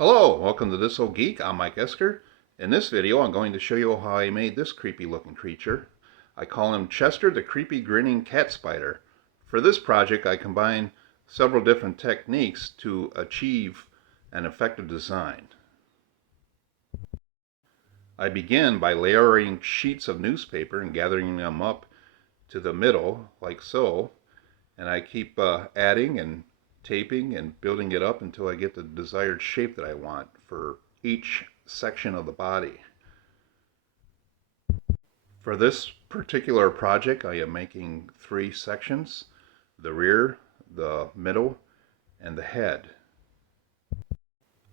Hello, welcome to This Old Geek. I'm Mike Esker. In this video, I'm going to show you how I made this creepy looking creature. I call him Chester the Creepy Grinning Cat Spider. For this project, I combine several different techniques to achieve an effective design. I begin by layering sheets of newspaper and gathering them up to the middle, like so, and I keep adding and taping and building it up until I get the desired shape that I want for each section of the body. For this particular project, I am making 3 sections: the rear, the middle, and the head.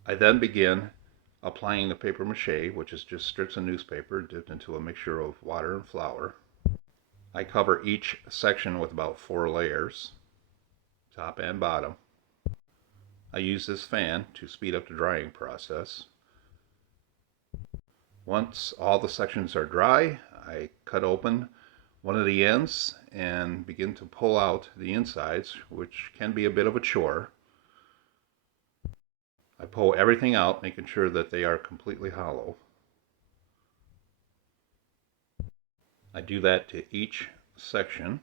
I then begin applying the paper mache, which is just strips of newspaper dipped into a mixture of water and flour. I cover each section with about 4 layers, top and bottom. I use this fan to speed up the drying process. Once all the sections are dry, I cut open one of the ends and begin to pull out the insides, which can be a bit of a chore. I pull everything out, making sure that they are completely hollow. I do that to each section.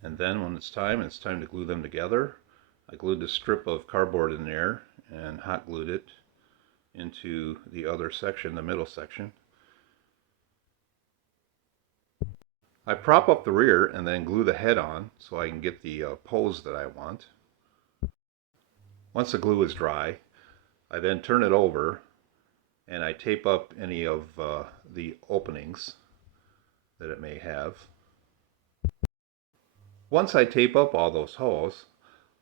And then when it's time to glue them together, I glued the strip of cardboard in there and hot glued it into the other section, the middle section. I prop up the rear and then glue the head on so I can get the pose that I want. Once the glue is dry, I then turn it over and I tape up any of the openings that it may have. Once I tape up all those holes,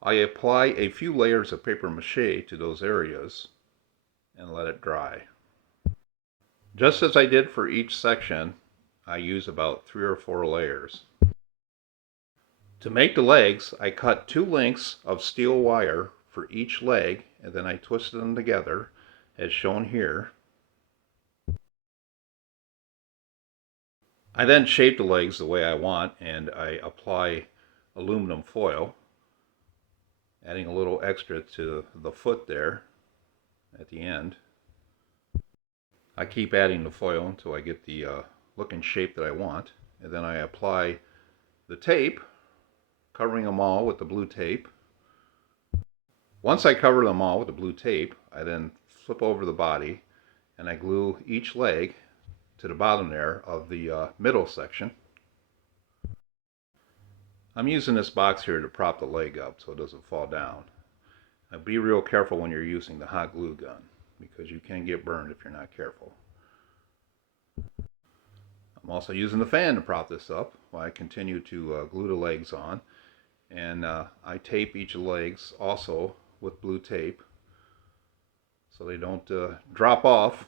I apply a few layers of paper mache to those areas and let it dry. Just as I did for each section, I use about 3 or 4 layers. To make the legs, I cut 2 lengths of steel wire for each leg, and then I twisted them together as shown here. I then shape the legs the way I want, and I apply aluminum foil, adding a little extra to the foot there at the end. I keep adding the foil until I get the look and shape that I want, and then I apply the tape, covering them all with the blue tape. Once I cover them all with the blue tape, I then flip over the body and I glue each leg to the bottom there of the middle section. I'm using this box here to prop the leg up so it doesn't fall down. Now be real careful when you're using the hot glue gun, because you can get burned if you're not careful. I'm also using the fan to prop this up while I continue to glue the legs on, and I tape each of the legs also with blue tape so they don't drop off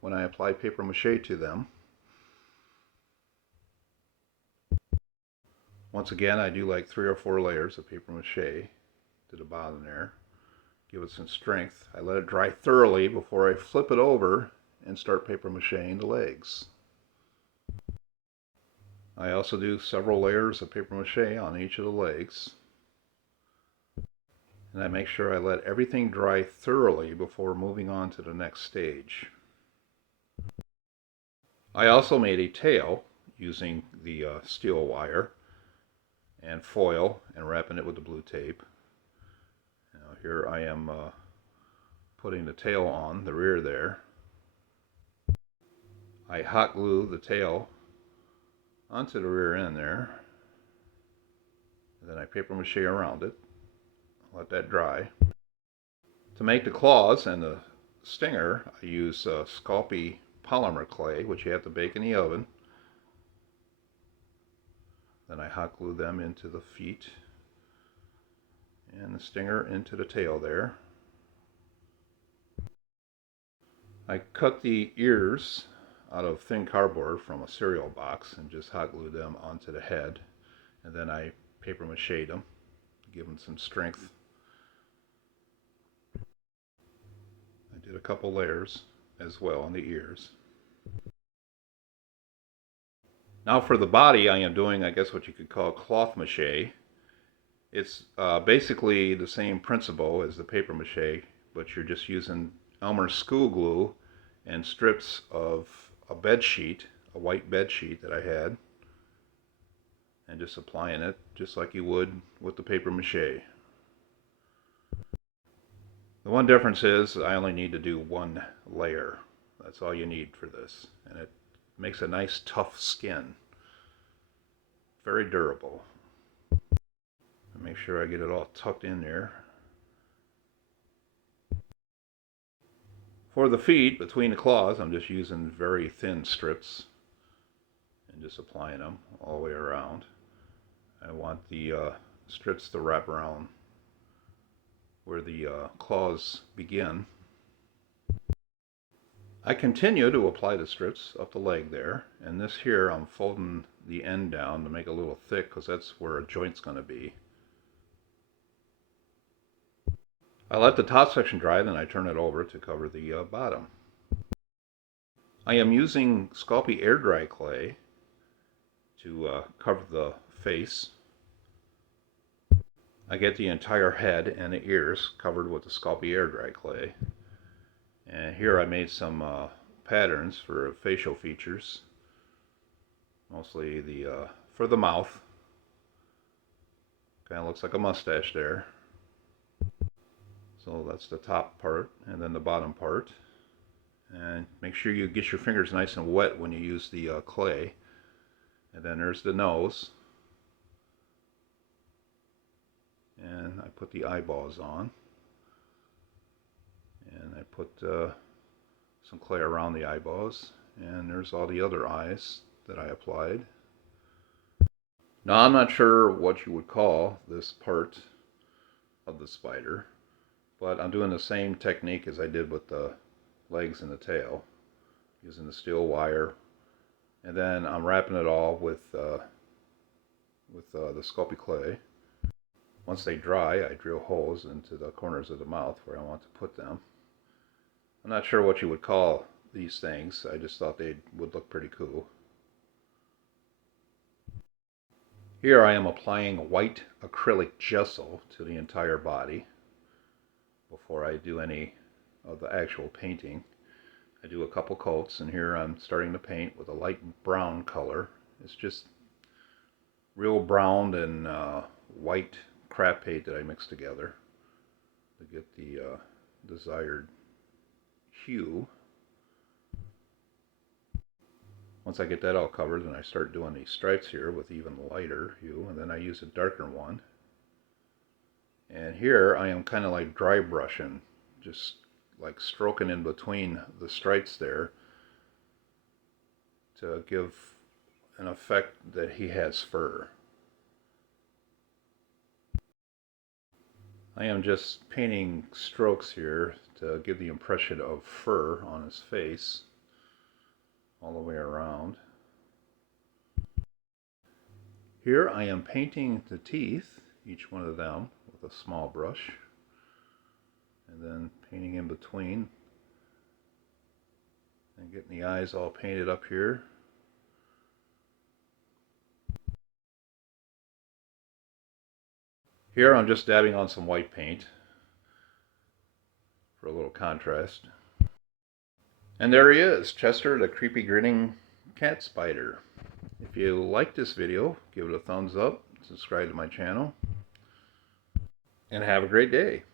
when I apply paper mache to them. Once again, I do like 3 or 4 layers of paper mache to the bottom there. Give it some strength. I let it dry thoroughly before I flip it over and start paper macheing the legs. I also do several layers of paper mache on each of the legs. And I make sure I let everything dry thoroughly before moving on to the next stage. I also made a tail using the steel wire and foil and wrapping it with the blue tape. Now here I am putting the tail on the rear there. I hot glue the tail onto the rear end there. And then I paper mache around it. Let that dry. To make the claws and the stinger, I use Sculpey polymer clay, which you have to bake in the oven. Then I hot glue them into the feet and the stinger into the tail there. I cut the ears out of thin cardboard from a cereal box and just hot glue them onto the head, and then I paper mache them to give them some strength. I did a couple layers as well on the ears. Now for the body, I am doing, I guess, what you could call cloth mache. It's basically the same principle as the paper mache, but you're just using Elmer's school glue and strips of a bed sheet, a white bed sheet that I had, and just applying it just like you would with the paper mache. The one difference is I only need to do one layer. That's all you need for this, and it makes a nice tough skin. Very durable. Make sure I get it all tucked in there. For the feet, between the claws, I'm just using very thin strips and just applying them all the way around. I want the strips to wrap around where the claws begin. I continue to apply the strips up the leg there, and this here I'm folding the end down to make it a little thick because that's where a joint's going to be. I let the top section dry, then I turn it over to cover the bottom. I am using Sculpey air dry clay to cover the face. I get the entire head and the ears covered with the Sculpey air dry clay. And here I made some patterns for facial features, mostly for the mouth. Kind of looks like a mustache there. So that's the top part, and then the bottom part. And make sure you get your fingers nice and wet when you use the clay. And then there's the nose. And I put the eyeballs on. And I put some clay around the eyeballs. And there's all the other eyes that I applied. Now I'm not sure what you would call this part of the spider, but I'm doing the same technique as I did with the legs and the tail, using the steel wire, and then I'm wrapping it all with the Sculpey clay. Once they dry, I drill holes into the corners of the mouth where I want to put them. I'm not sure what you would call these things. I just thought they would look pretty cool. Here I am applying white acrylic gesso to the entire body before I do any of the actual painting. I do a couple coats, and here I'm starting to paint with a light brown color. It's just real brown and white craft paint that I mix together to get the desired hue. Once I get that all covered, then I start doing these stripes here with even lighter hue, and then I use a darker one. And here I am kind of like dry brushing, just like stroking in between the stripes there to give an effect that he has fur. I am just painting strokes here to give the impression of fur on his face all the way around. Here I am painting the teeth, each one of them, with a small brush, and then painting in between and getting the eyes all painted up here. Here I'm just dabbing on some white paint for a little contrast. And there he is, Chester, the creepy grinning cat spider. If you like this video, give it a thumbs up, subscribe to my channel, and have a great day.